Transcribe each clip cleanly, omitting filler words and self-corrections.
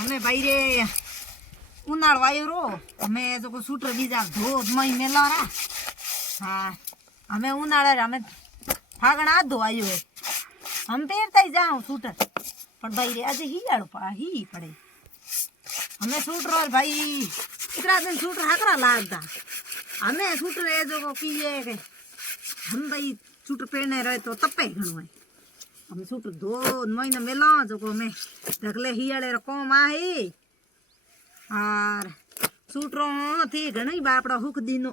અમે ભાઈ રે ઉનાળો આવ્યો રો અમે જો સૂટર બીજા ધોધ મય મેલારા હા અમે ઉનાળે અમે ફાગણ આધો આવ્યો हम પહેરતા જાઉં સૂટર પણ ભાઈ રે આજે હિયાળો હી પડે અમે સૂટર ભાઈ इतना दिन सूटर हकरा लागता हमें सूटर ये जो किए के हम भाई सूटर पहने रहे तो तपे घणो है हम सूटर 2 महीना मेला जो को मैं ढकले हियाड़े कोम आही और सूटरो थी घणी बापड़ो हुक दीनो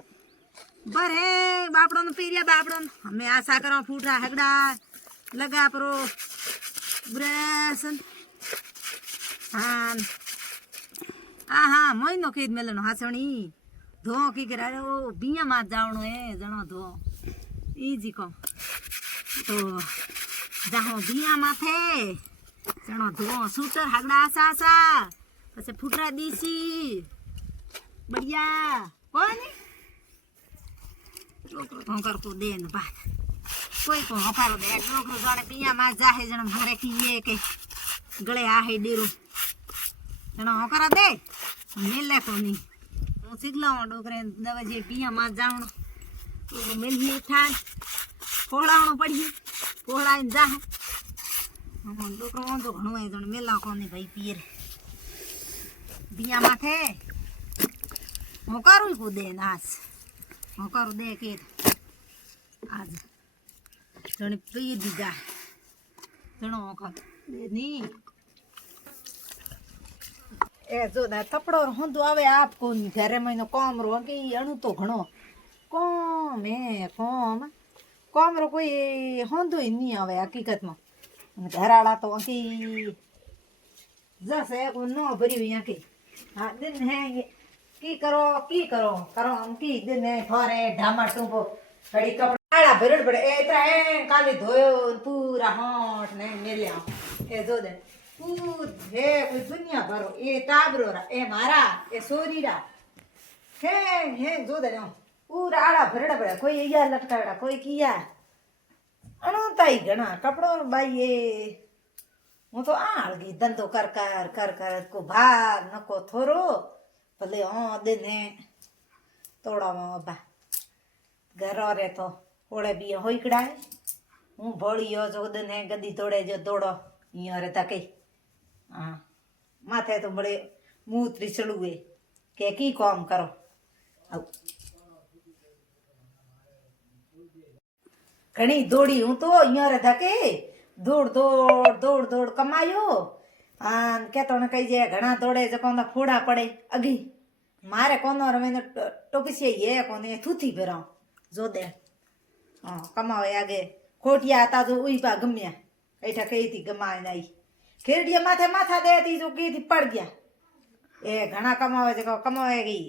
बरे बापड़ो न पीरिया बापड़ो हमें आशा करो फूटा हगड़ा लगा परो ब्रेसन हाँ हाँ हाँ महीनो खेद मेलनो हासणी धो की करा ओ बिया मात जावणो है जणो धो इजी को तो जाहो बिया माथे जणो धो सूटर हगड़ा आसा आसा पछे फूटरा दीसी बढ़िया कोनी छोकरो कर को देन बात कोई को हफारो दे छोकरो जाने बिया मात जाहे जण मारे कीए के गळे आहे डेरो जणो हकरा दे मेले कोनी હું સિગલામાં ડોકરે દવા જે પિયા માં જાવણો તો મેલી ઠાણ ફોડાવણો પડી ફોડાઈને જા ડોકરો વાંધો ઘણો એ જણ મેલા કોની ભાઈ પીર પિયા માથે હું કરું કો દે નાસ હું કરું દે કે આજ જણ પી દીધા જણો વખત ની ए जो दा थपड़ो होंदो आवे आप कोन घरे महीनो काम रो के अणु तो घणो कम है कम रो कोई होंदो ही नहीं आवे हकीकत में घराड़ा तो की जैसे को नो भरी यहाँ की हाँ दिन है की करो करो हम की दिन है थोड़े ढामा टूपो घड़ी कपड़ा भरड़ पड़े ए इतना है काली धोयो पूरा होंठ ने मेलिया ए जो दे हे कोई दुनिया भरो ए टाबरो रा ए मारा ए सोरीरा हे जो दे पूरा आड़ा भरड़ा पड़ा कोई या लटकाड़ा कोई किया अणुताई घना कपड़ो बाई ए हूँ तो आड़ गई धंधो कर को भाग नको थोरो भले हाँ दिन है तोड़ा बा घर रे तो ओड़े भी होइकड़ा हूँ भोड़ियो जो दिन है गद्दी तोड़े जो दौड़ो रे तके हाँ माथे तो बड़े मुँह त्रिचड़ुए के की काम करो अब घणी दौड़ी हूँ तो रे धके दौड़ कमायो आन के तो कही जे घना दौड़े जो कोना फोड़ा पड़े अगी मारे कोनो रमे टोपीसी ये कोने थूथी भरा जो दे हाँ कमावे आगे खोटिया आता जो उई पा गम्या ऐठा कही थी गमाए नहीं खेरडिया माथे माथा दे थी जो की थी पड़ गया ए घना कमावे जो कमावे गई